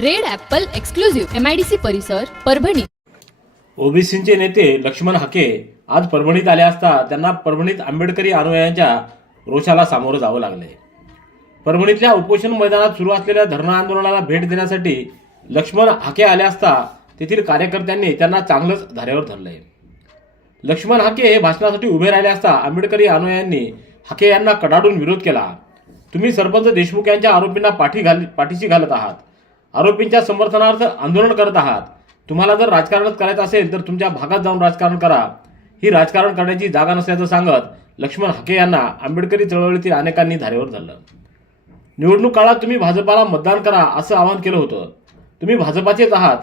Red Apple exclusive MIDC परिसर परभणी. ओबीसीचे नेते लक्ष्मण हाके आज परभणीत आले असता त्यांना परभणीत आंबेडकरी अनुयायांच्या रोषाला सामोरं जावं लागले. परभणीतल्या उपोषण मैदानात सुरू असलेल्या धरणा आंदोलनाला भेट देण्यासाठी लक्ष्मण हाके आले असता तेथील कार्यकर्त्यांनी त्यांना चांगलंच धारेवर धरलंय. लक्ष्मण हाके हे भाषणासाठी उभे राहिले असता आंबेडकरी अनुयायांनी हाके यांना कडाडून विरोध केला. तुम्ही सरपंच देशमुख यांच्या आरोपींना पाठी घाल पाठीशी घालत आहात. आरोपींच्या समर्थनार्थ आंदोलन करत आहात. तुम्हाला जर राजकारणच करायचं असेल तर तुमच्या भागात जाऊन राजकारण करा. ही राजकारण करण्याची जागा नसल्याचं सांगत लक्ष्मण हाके यांना आंबेडकरी चळवळीतील अनेकांनी धारेवर धरलं. निवडणूक काळात तुम्ही भाजपाला मतदान करा असं आवाहन केलं होतं. तुम्ही भाजपाचेच आहात.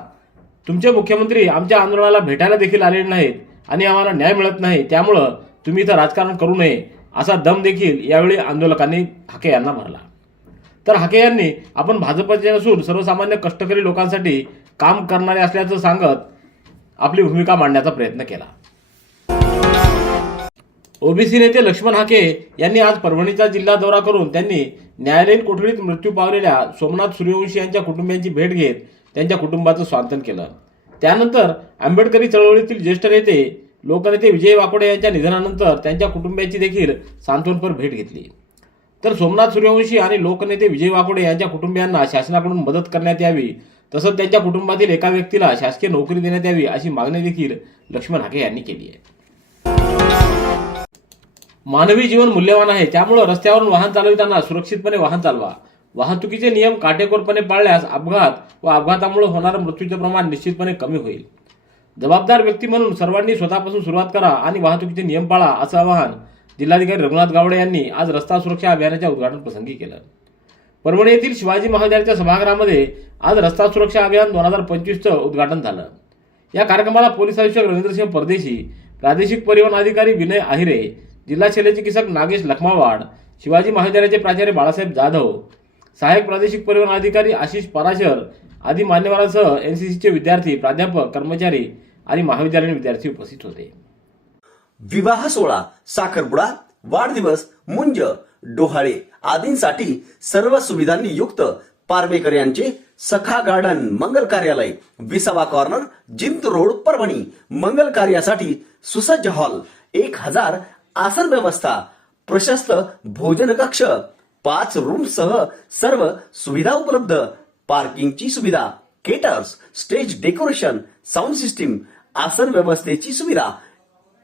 तुमचे मुख्यमंत्री आमच्या आंदोलनाला भेटायला देखील आलेले नाहीत आणि आम्हाला न्याय मिळत नाही त्यामुळं तुम्ही इथं राजकारण करू नये असा दम देखील यावेळी आंदोलकांनी हाके यांना भरला. तर हाके यांनी आपण भाजपचे नसून सर्वसामान्य कष्टकरी लोकांसाठी काम करणारे असल्याचं सांगत आपली भूमिका मांडण्याचा प्रयत्न केला. ओबीसी नेते लक्ष्मण हाके यांनी आज परभणीचा जिल्हा दौरा करून त्यांनी न्यायालयीन कोठडीत मृत्यू पावलेल्या सोमनाथ सूर्यवंशी यांच्या कुटुंबियांची भेट घेत त्यांच्या कुटुंबाचं स्वांतन केलं. त्यानंतर आंबेडकरी चळवळीतील ज्येष्ठ नेते लोकनेते विजय वाकोडे यांच्या निधनानंतर त्यांच्या कुटुंबियांची देखील सांत्वनपर भेट घेतली. तर सोमनाथ सूर्यवंशी आणि लोकनेते विजय वाकोडे यांच्या कुटुंबियांना शासनाकडून मदत करण्यात यावी तसंच त्यांच्या कुटुंबातील एका व्यक्तीला शासकीय नोकरी देण्यात यावी अशी मागणी देखील लक्ष्मण हाके यांनी केली आहे. मानवी जीवन मूल्यवान आहे त्यामुळं रस्त्यावरून वाहन चालविताना सुरक्षितपणे वाहन चालवा. वाहतुकीचे नियम काटेकोरपणे पाळल्यास अपघात व अपघातामुळे होणारं मृत्यूचे प्रमाण निश्चितपणे कमी होईल. जबाबदार व्यक्ती म्हणून सर्वांनी स्वतःपासून सुरुवात करा आणि वाहतुकीचे नियम पाळा असं आवाहन जिल्हाधिकारी रघुनाथ गावडे यांनी आज रस्ता सुरक्षा अभियानाच्या उद्घाटन प्रसंगी केलं. परभणी येथील शिवाजी महाविद्यालयाच्या सभागृहामध्ये आज रस्ता सुरक्षा अभियान दोन हजार पंचवीसचं उद्घाटन झालं. या कार्यक्रमाला पोलीस अधीक्षक रवींद्रसिंह परदेशी प्रादेशिक परिवहन अधिकारी विनय आहिरे जिल्हा शल्यचिकित्सक नागेश लखमावाड शिवाजी महाविद्यालयाचे प्राचार्य बाळासाहेब जाधव सहाय्यक प्रादेशिक परिवहन अधिकारी आशिष पराशर आदी मान्यवरांसह एनसीसीचे विद्यार्थी प्राध्यापक कर्मचारी आणि महाविद्यालयीन विद्यार्थी उपस्थित होते. विवाह सोहळा साखरपुडा वाढदिवस मुंज डोहाळे आदींसाठी सर्व सुविधांनी युक्त पारवेकर यांचे सखा गार्डन मंगल कार्यालय विसावा कॉर्नर जिंत रोड परभणी मंगल कार्यासाठी सुसज्ज हॉल एक हजार आसन व्यवस्था प्रशस्त भोजन कक्ष पाच रूम सह सर्व सुविधा उपलब्ध पार्किंगची सुविधा caterers stage decoration sound system आसन व्यवस्थेची सुविधा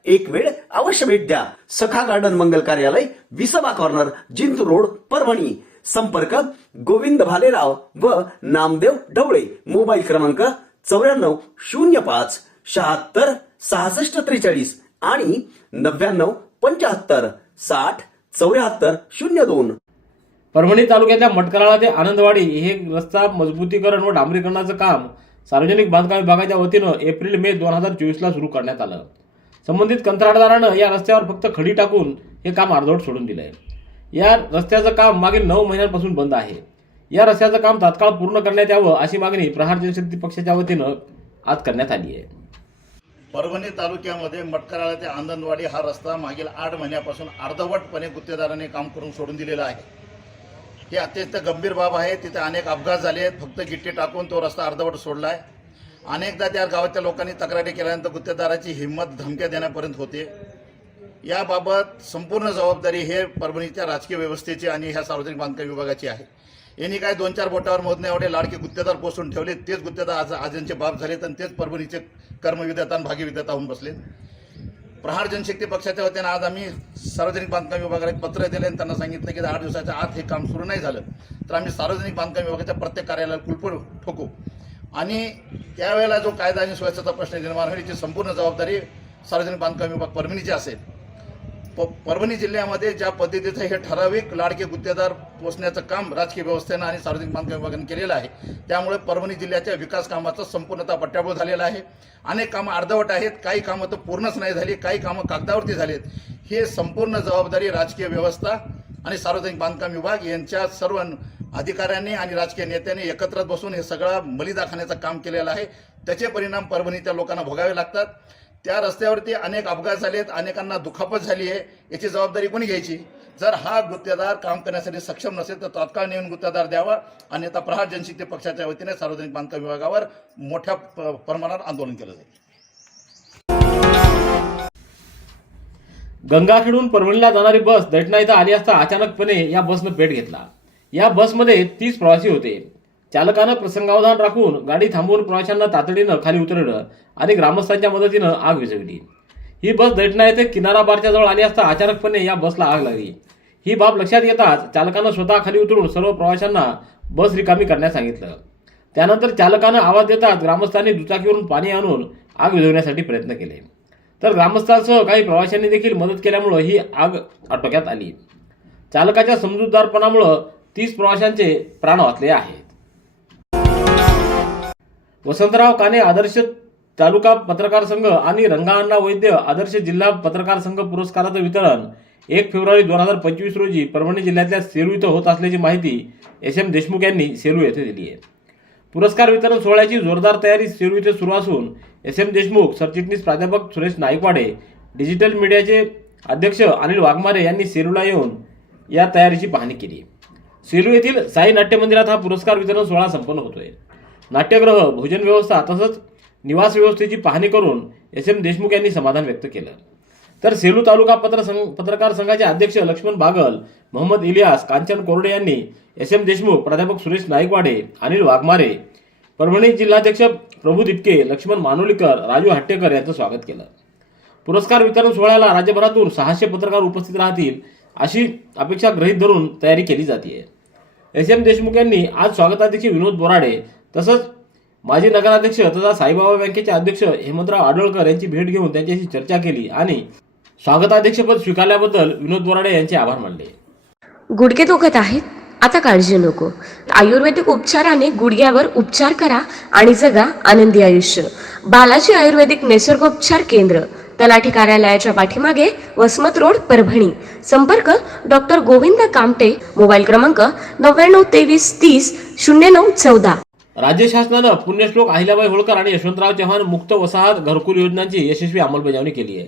एक वेळ अवश्य भेट द्या. सखा गार्डन मंगल कार्यालय विसभा कॉर्नर जिंत रोड परभणी. संपर्क गोविंद भालेराव व नामदेव ढवळे. मोबाईल क्रमांक चौऱ्याण्णव शून्य पाच शहात्तर सहासष्ट त्रेचाळीस आणि नव्याण्णव पंच्याहत्तर साठ चौऱ्याहत्तर शून्य दोन. परभणी तालुक्यातल्या मटकराळा ते आनंदवाडी हे रस्ता मजबूतीकरण व डांबरीकरणाचं काम सार्वजनिक बांधकाम विभागाच्या वतीनं एप्रिल मे दोन हजार चोवीसला सुरू करण्यात आलं. संबंधित कंत्राटदारानं या रस्त्यावर फक्त खडी टाकून हे काम अर्धवट सोडून दिलं आहे या रस्त्याचं काम मागील नऊ महिन्यांपासून बंद आहे. या रस्त्याचं काम तात्काळ पूर्ण करण्यात यावं अशी मागणी प्रहार जनशक्ती पक्षाच्या वतीनं आज करण्यात आली आहे. परभणी तालुक्यामध्ये मटकराळा ते आंदणवाडी हा रस्ता मागील आठ महिन्यापासून अर्धवटपणे गुत्तेदाराने काम करून सोडून दिलेला आहे. हे अत्यंत गंभीर बाब आहे. तिथे अनेक अपघात झाले आहेत. फक्त गिट्टी टाकून तो रस्ता अर्धवट सोडला आहे अनेकदा त्या गावातल्या लोकांनी तक्रारी केल्यानंतर गुत्तेदाराची हिंमत धमक्या देण्यापर्यंत होते. याबाबत संपूर्ण जबाबदारी हे परभणीच्या राजकीय व्यवस्थेची आणि ह्या सार्वजनिक बांधकाम विभागाची आहे. यांनी काय दोन चार बोटावर मोजणे एवढे लाडके गुत्तेदार पोसून ठेवले तेच गुत्तेदार आज आजांचे बाप झालेत आणि तेच परभणीचे कर्मविद्याता आणि भाग्यविद्याता होऊन बसले. प्रहार जनशक्ती पक्षाच्या वतीनं आज आम्ही सार्वजनिक बांधकाम विभागाला एक पत्र दिले आणि त्यांना सांगितलं की आठ दिवसाच्या आत हे काम सुरू नाही झालं. तर आम्ही सार्वजनिक बांधकाम विभागाच्या प्रत्येक कार्यालयाला कुलपूर ठोकू. आणि त्यावेळेला जो कायदा आणि सुव्यवस्थेचा प्रश्न निर्माण होईल याची संपूर्ण जबाबदारी सार्वजनिक बांधकाम विभाग परभणीची असेल. प परभणी जिल्ह्यामध्ये ज्या पद्धतीचं हे ठराविक लाडके गुत्तेदार पोचण्याचं काम राजकीय व्यवस्थेनं आणि सार्वजनिक बांधकाम विभागाने केलेलं आहे त्यामुळे परभणी जिल्ह्याच्या विकास कामाचा संपूर्णतः पट्ट्याबोळ झालेला आहे. अनेक कामं अर्धवट आहेत काही कामं तर पूर्णच नाही झाली काही कामं कागदावरती झालीत. हे संपूर्ण जबाबदारी राजकीय व्यवस्था आणि सार्वजनिक बांधकाम विभाग यांच्या सर्व अधिकाऱ्यांनी आणि राजकीय नेत्यांनी एकत्र बसून हे सगळं बलिदाखान्याचं काम केलेलं आहे. त्याचे परिणाम परभणीच्या लोकांना भोगावे लागतात. त्या रस्त्यावरती अनेक अपघात झालेत अनेकांना दुखापत झाली आहे. याची जबाबदारी कोणी घ्यायची? जर हा गुत्तेदार काम करण्यासाठी सक्षम नसेल तर तात्काळ नेऊन गुत्तेदार द्यावा. अन्यथा प्रहार जनशक्ती पक्षाच्या वतीने सार्वजनिक बांधकाम विभागावर मोठ्या प्रमाणात आंदोलन केलं जाईल. गंगाखेडून परभणीला जाणारी बस दैठणा इथं आली असता अचानकपणे या बसनं पेट घेतला. या बसमध्ये तीस प्रवासी होते. चालकानं प्रसंगावधान राखून गाडी थांबवून प्रवाशांना तातडीनं खाली उतरवलं आणि ग्रामस्थांच्या मदतीनं आग विझवली ही बस दैठणा येथे किनारा बारच्या जवळ आली असता अचानकपणे या बसला आग लागली. ही बाब लक्षात येताच चालकानं स्वतः खाली उतरून सर्व प्रवाशांना बस रिकामी करण्यास सांगितलं. त्यानंतर चालकानं आवाज देताच ग्रामस्थांनी दुचाकीवरून पाणी आणून आग विझवण्यासाठी प्रयत्न केले. तर ग्रामस्थांसह काही प्रवाशांनी देखील मदत केल्यामुळं ही आग आटोक्यात आली. चालकाच्या समजूतदारपणामुळं तीस प्रवाशांचे प्राण वाचले आहेत. वसंतराव काने आदर्श तालुका पत्रकार संघ आणि रंगाअण्णा वैद्य आदर्श जिल्हा पत्रकार संघ पुरस्काराचं वितरण एक फेब्रुवारी दोन हजार पंचवीस रोजी परभणी जिल्ह्यातल्या सेलू इथं होत असल्याची माहिती एस एम देशमुख यांनी सेलू येथे दिली आहे. पुरस्कार वितरण सोहळ्याची जोरदार तयारी सेलू इथे सुरू असून एस एम देशमुख सरचिटणीस प्राध्यापक सुरेश नाईकवाडे डिजिटल मीडियाचे अध्यक्ष अनिल वाघमारे यांनी सेलूला येऊन या तयारीची पाहणी केली. सेलू येथील साई नाट्य मंदिरात हा पुरस्कार वितरण सोहळा संपन्न होतोय. नाट्यगृह भोजन व्यवस्था तसंच निवास व्यवस्थेची पाहणी करून एस एम देशमुख यांनी समाधान व्यक्त केलं. तर सेलू तालुका पत्र संघ पत्रकार संघाचे अध्यक्ष लक्ष्मण बागल मोहम्मद इलियास कांचन कोरडे यांनी एस एम देशमुख प्राध्यापक सुरेश नाईकवाडे अनिल वाघमारे परभणी जिल्हाध्यक्ष प्रभू दिपके लक्ष्मण मानोलीकर राजू हट्टेकर यांचं स्वागत केलं. पुरस्कार वितरण सोहळ्याला राज्यभरातून सहाशे पत्रकार उपस्थित राहतील अशी अपेक्षा गृहीत धरून तयारी केली जाते एस एम देशमुख यांनी आज स्वागताध्यक्ष विनोद बोराडे तसंच माजी नगराध्यक्ष तथा साईबाबा बँकेचे अध्यक्ष हेमंतराव आडोळकर यांची भेट घेऊन त्यांच्याशी चर्चा केली आणि स्वागताध्यक्षपद स्वीकारल्याबद्दल विनोद बोराडे यांचे आभार मानले. गुडघे दुखत आहेत? आता काळजी नको. आयुर्वेदिक उपचाराने गुडघ्यावर उपचार करा आणि जगा आनंदी आयुष्य. बालाजी आयुर्वेदिक निसर्गोपचार केंद्र. तलाठी कार्यालयाच्या पाठीमागे वसमत रोड परभणी. संपर्क डॉक्टर गोविंद कामटे मोबाईल क्रमांक नव्याण्णव तेवीस तीस शून्य नऊ चौदा. राज्य शासनानं पुण्यश्लोक अहिल्याबाई होळकर आणि यशवंतराव चव्हाण मुक्त वसाहत घरकुल योजनांची यशस्वी अंमलबजावणी केली आहे.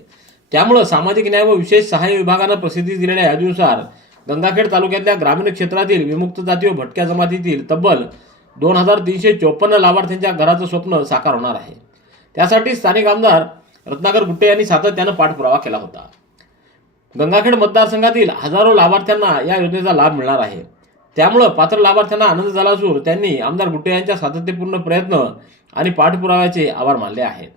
त्यामुळं सामाजिक न्याय व विशेष सहाय्य विभागानं प्रसिद्धी दिलेल्या यादीनुसार गंगाखेड तालुक्यातल्या ग्रामीण क्षेत्रातील विमुक्त जाती व भटक्या जमातीतील तब्बल दोन हजार तीनशे चोपन्न लाभार्थ्यांच्या घराचं स्वप्न साकार होणार आहे. त्यासाठी स्थानिक आमदार रत्नाकर गुट्टे यांनी सातत्यानं पाठपुरावा केला होता. गंगाखेड मतदारसंघातील हजारो लाभार्थ्यांना या योजनेचा लाभ मिळणार आहे. त्यामुळं पात्र लाभार्थ्यांना आनंद झाला असून त्यांनी आमदार गुट्टे यांच्या सातत्यपूर्ण प्रयत्न आणि पाठपुराव्याचे आभार मानले आहेत.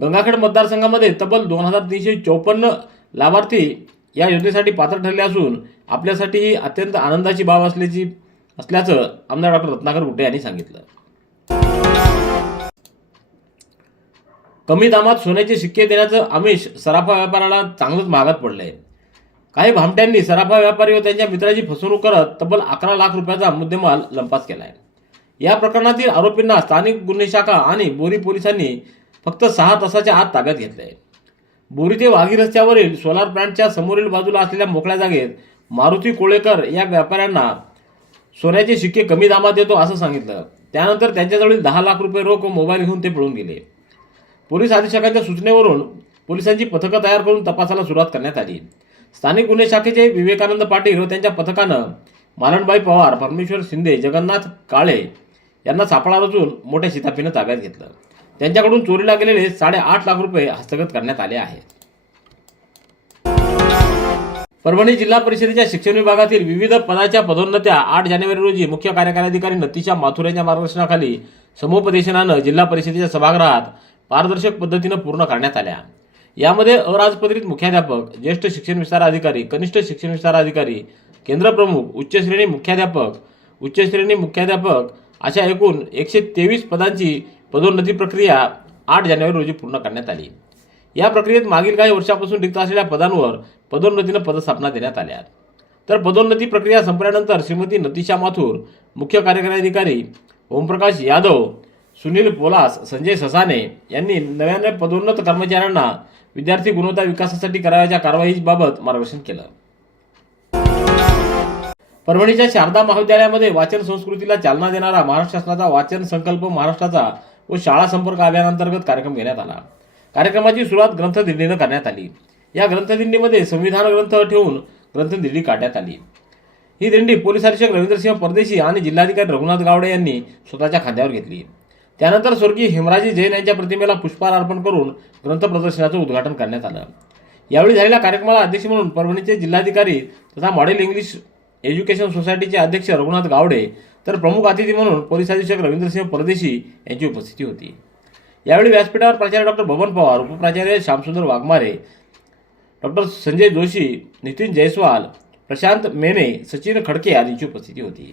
गंगाखेड मतदारसंघामध्ये तब्बल दोन हजार तीनशे चौपन्न लाभार्थी या योजनेसाठी पात्र ठरले असून आपल्यासाठी ही अत्यंत आनंदाची बाब असल्याची असल्याचं आमदार डॉक्टर रत्नाकर गुट्टे यांनी सांगितलं. कमी दामात सोन्याचे शिक्के देण्याचं आमिष सराफा व्यापाराला चांगलंच महागात पडलंय. काही भामट्यांनी सराफा व्यापारी व त्यांच्या मित्राची फसवणूक करत तब्बल अकरा लाख रुपयाचा मुद्देमाल लंपास केलाय. या प्रकरणातील आरोपींना स्थानिक गुन्हे शाखा आणि बोरी पोलिसांनी फक्त सहा तासाच्या आत ताब्यात घेतलंय. बोरी ते वाघी रस्त्यावरील सोलार प्लांटच्या समोरील बाजूला असलेल्या मोकळ्या जागेत मारुती कोळेकर या व्यापाऱ्यांना सोन्याचे शिक्के कमी दामात देतो असं सांगितलं. त्यानंतर त्यांच्याजवळील दहा लाख रुपये रोख व मोबाईल घेऊन ते पळून गेले. पोलीस अधीक्षकांच्या सूचनेवरून पोलिसांची पथकं तयार करून तपासाला सुरुवात करण्यात आली. स्थानिक गुन्हे शाखेचे विवेकानंद पाटील व त्यांच्या पथकानं मालणबाई पवार परमेश्वर शिंदे जगन्नाथ काळे यांना सापळा रचून मोठ्या शिताफीनं ताब्यात घेतलं. त्यांच्याकडून चोरीला गेलेले साडेआठ लाख रुपये हस्तगत करण्यात आले आहेत परभणी जिल्हा परिषदेच्या शिक्षण विभागातील विविध पदाच्या पदोन्नत्या आठ जानेवारी रोजी मुख्य कार्यकारी अधिकारी नतीशा माथुर यांच्या मार्गदर्शनाखाली समुपदेशनानं जिल्हा परिषदेच्या सभागृहात पारदर्शक पद्धतीनं पूर्ण करण्यात आल्या. यामध्ये अराजपत्रित मुख्याध्यापक ज्येष्ठ शिक्षण विस्तार अधिकारी कनिष्ठ शिक्षण विस्तार अधिकारी केंद्रप्रमुख उच्चश्रेणी उच्च श्रेणी मुख्याध्यापक उच्च श्रेणी मुख्याध्यापक अशा एकूण एकशे तेवीस पदांची पदोन्नती प्रक्रिया आठ जानेवारी रोजी पूर्ण करण्यात आली. या प्रक्रियेत मागील काही वर्षापासून रिक्त असलेल्या पदांवर पदोन्नतीनं पदस्थापना देण्यात आल्या. तर पदोन्नती प्रक्रिया संपल्यानंतर श्रीमती नतिशा माथुर मुख्य कार्यकारी अधिकारी ओमप्रकाश यादव सुनील पोलास संजय ससाने यांनी नव्याने पदोन्नत कर्मचाऱ्यांना विद्यार्थी गुणवत्ता विकासासाठी करावयाच्या कारवाईबाबत मार्गदर्शन केलं. परभणीच्या शारदा महाविद्यालयामध्ये वाचन संस्कृतीला चालना देणारा महाराष्ट्र शासनाचा वाचन संकल्प महाराष्ट्राचा व शाळा संपर्क अभियानांतर्गत कार्यक्रम घेण्यात आला. कार्यक्रमाची सुरुवात ग्रंथदिंडीनं करण्यात आली. या ग्रंथदिंडीमध्ये संविधान ग्रंथ ठेवून ग्रंथदिंडी काढण्यात आली. ही दिंडी पोलीस अधीक्षक रवींद्रसिंह परदेशी आणि जिल्हाधिकारी रघुनाथ गावडे यांनी स्वतःच्या खांद्यावर घेतली. त्यानंतर स्वर्गीय हेमराजी जैन यांच्या प्रतिमेला पुष्पहार अर्पण करून ग्रंथ प्रदर्शनाचं उद्घाटन करण्यात आलं. यावेळी झालेल्या कार्यक्रमाला अध्यक्ष म्हणून परभणीचे जिल्हाधिकारी तथा मॉडेल इंग्लिश एज्युकेशन सोसायटीचे अध्यक्ष रघुनाथ गावडे तर प्रमुख अतिथी म्हणून पोलीस अधीक्षक रवींद्रसिंह परदेशी यांची उपस्थिती होती. यावेळी व्यासपीठावर प्राचार्य डॉक्टर बबन पवार उपप्राचार्य श्यामसुंदर वाघमारे डॉक्टर संजय जोशी नितीन जयस्वाल प्रशांत मेने सचिन खडके आदींची उपस्थिती होती.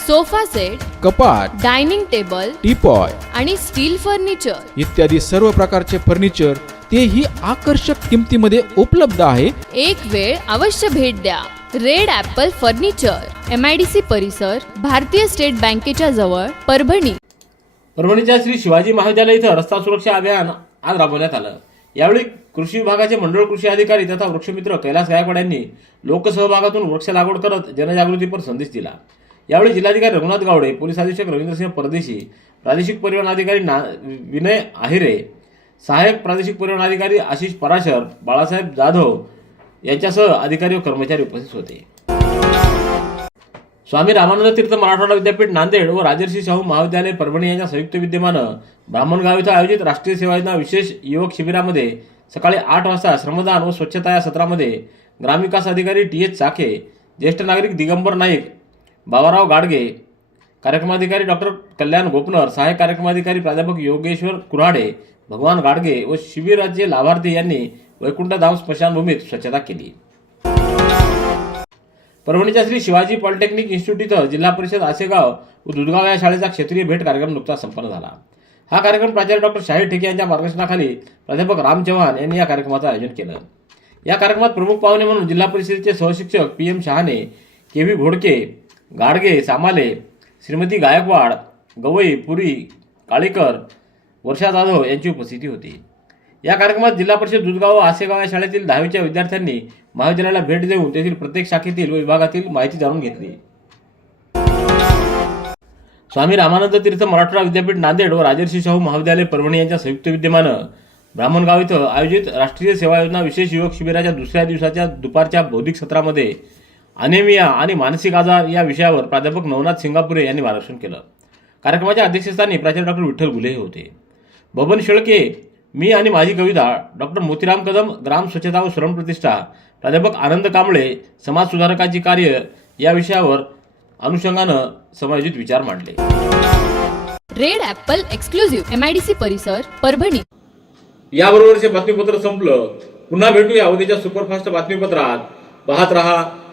sofa set कपाट डायनिंग टेबल टीपॉय आणि स्टील फर्निचर. इत्यादी सर्व प्रकारचे फर्निचर तेही आकर्षक किमतीमध्ये उपलब्ध आहे. एक वेळ अवश्य भेट द्या. Red Apple furniture M I D C परिसर भारतीय स्टेट बँकेच्या जवळ परभणी. परभणीच्या श्री शिवाजी महाविद्यालय इथं रस्ता सुरक्षा अभियान आज राबवण्यात आलं. यावेळी कृषी विभागाचे मंडळ कृषी अधिकारी तथा वृक्षमित्र कैलास गायकवाड यांनी लोकसहभागातून वृक्ष लागवड करत जनजागृतीपर संदेश दिला. यावेळी जिल्हाधिकारी रघुनाथ गावडे पोलीस अधीक्षक रवींद्रसिंह परदेशी प्रादेशिक परिवहन अधिकारी ना विनय आहिरे सहाय्यक प्रादेशिक परिवहन अधिकारी आशिष पराशर बाळासाहेब जाधव यांच्यासह अधिकारी व कर्मचारी उपस्थित होते. स्वामी रामानंद तीर्थ मराठवाडा विद्यापीठ नांदेड व राजर्षी शाहू महाविद्यालय परभणी यांच्या संयुक्त विद्यमानं ब्राह्मणगाव इथं आयोजित राष्ट्रीय सेवा योजना विशेष युवक शिबिरामध्ये सकाळी आठ वाजता श्रमदान व स्वच्छता या सत्रामध्ये ग्रामविकास अधिकारी टी एच चाके ज्येष्ठ नागरिक दिगंबर नाईक बाबाराव गाडगे कार्यक्रमाधिकारी डॉक्टर कल्याण गोपनर सहाय्यक कार्यक्रमाधिकारी प्राध्यापक योगेश्वर कुऱ्हाडे भगवान गाडगे व शिबिराचे लाभार्थी यांनी वैकुंठधाम स्मशानभूमीत स्वच्छता केली. परभणीच्या श्री शिवाजी पॉलिटेक्निक इन्स्टिट्यूट इथं जिल्हा परिषद आसेगाव व दुधगाव या शाळेचा क्षेत्रीय भेट कार्यक्रम नुकताच संपन्न झाला. हा कार्यक्रम प्राचार्य डॉक्टर शाहीर ठेके यांच्या मार्गदर्शनाखाली प्राध्यापक राम चव्हाण यांनी या कार्यक्रमाचं आयोजन केलं. या कार्यक्रमात प्रमुख पाहुणे म्हणून जिल्हा परिषदेचे सहशिक्षक P M Shahane K V Ghodke Gadge Samale Shrimati Gaikwad Gawai Puri Kalekar Varsha Jadhav यांची उपस्थिती होती. या कार्यक्रमात जिल्हा परिषद दुधगाव आसेगाव या शाळेतील दहावीच्या विद्यार्थ्यांनी महाविद्यालयाला भेट देऊन तेथील प्रत्येक शाखेतील व विभागातील माहिती जाणून घेतली. स्वामी रामानंद तीर्थ मराठवाडा विद्यापीठ नांदेड व राजर्षी शाहू महाविद्यालय परभणी यांच्या संयुक्त विद्यमानं ब्राह्मणगाव इथं आयोजित राष्ट्रीय सेवा योजना विशेष युवक शिबिराच्या दुसऱ्या दिवसाच्या दुपारच्या बौद्धिक सत्रामध्ये अनेमिया आणि मानसिक आजार या विषयावर प्राध्यापक नवनाथ सिंगापुरे यांनी मार्गदर्शन केलं. कार्यक्रमाच्या अध्यक्षस्थानी प्राचार्य डॉक्टर विठ्ठल गुले हे होते. बबन शेळके मी आणि माझी कविता डॉक्टर मोतीराम कदम ग्राम स्वच्छता व श्रम प्रतिष्ठा प्राध्यापक आनंद कांबळे समाज सुधारकाची कार्य या विषयावर अनुषंगानं समायोजित विचार मांडले. Red Apple exclusive M I D C परिसर परभणी. याबरोबरचे बातमीपत्र संपलं. पुन्हा भेटूया उद्याच्या सुपरफास्ट बातमीपत्रात. पाहत रहा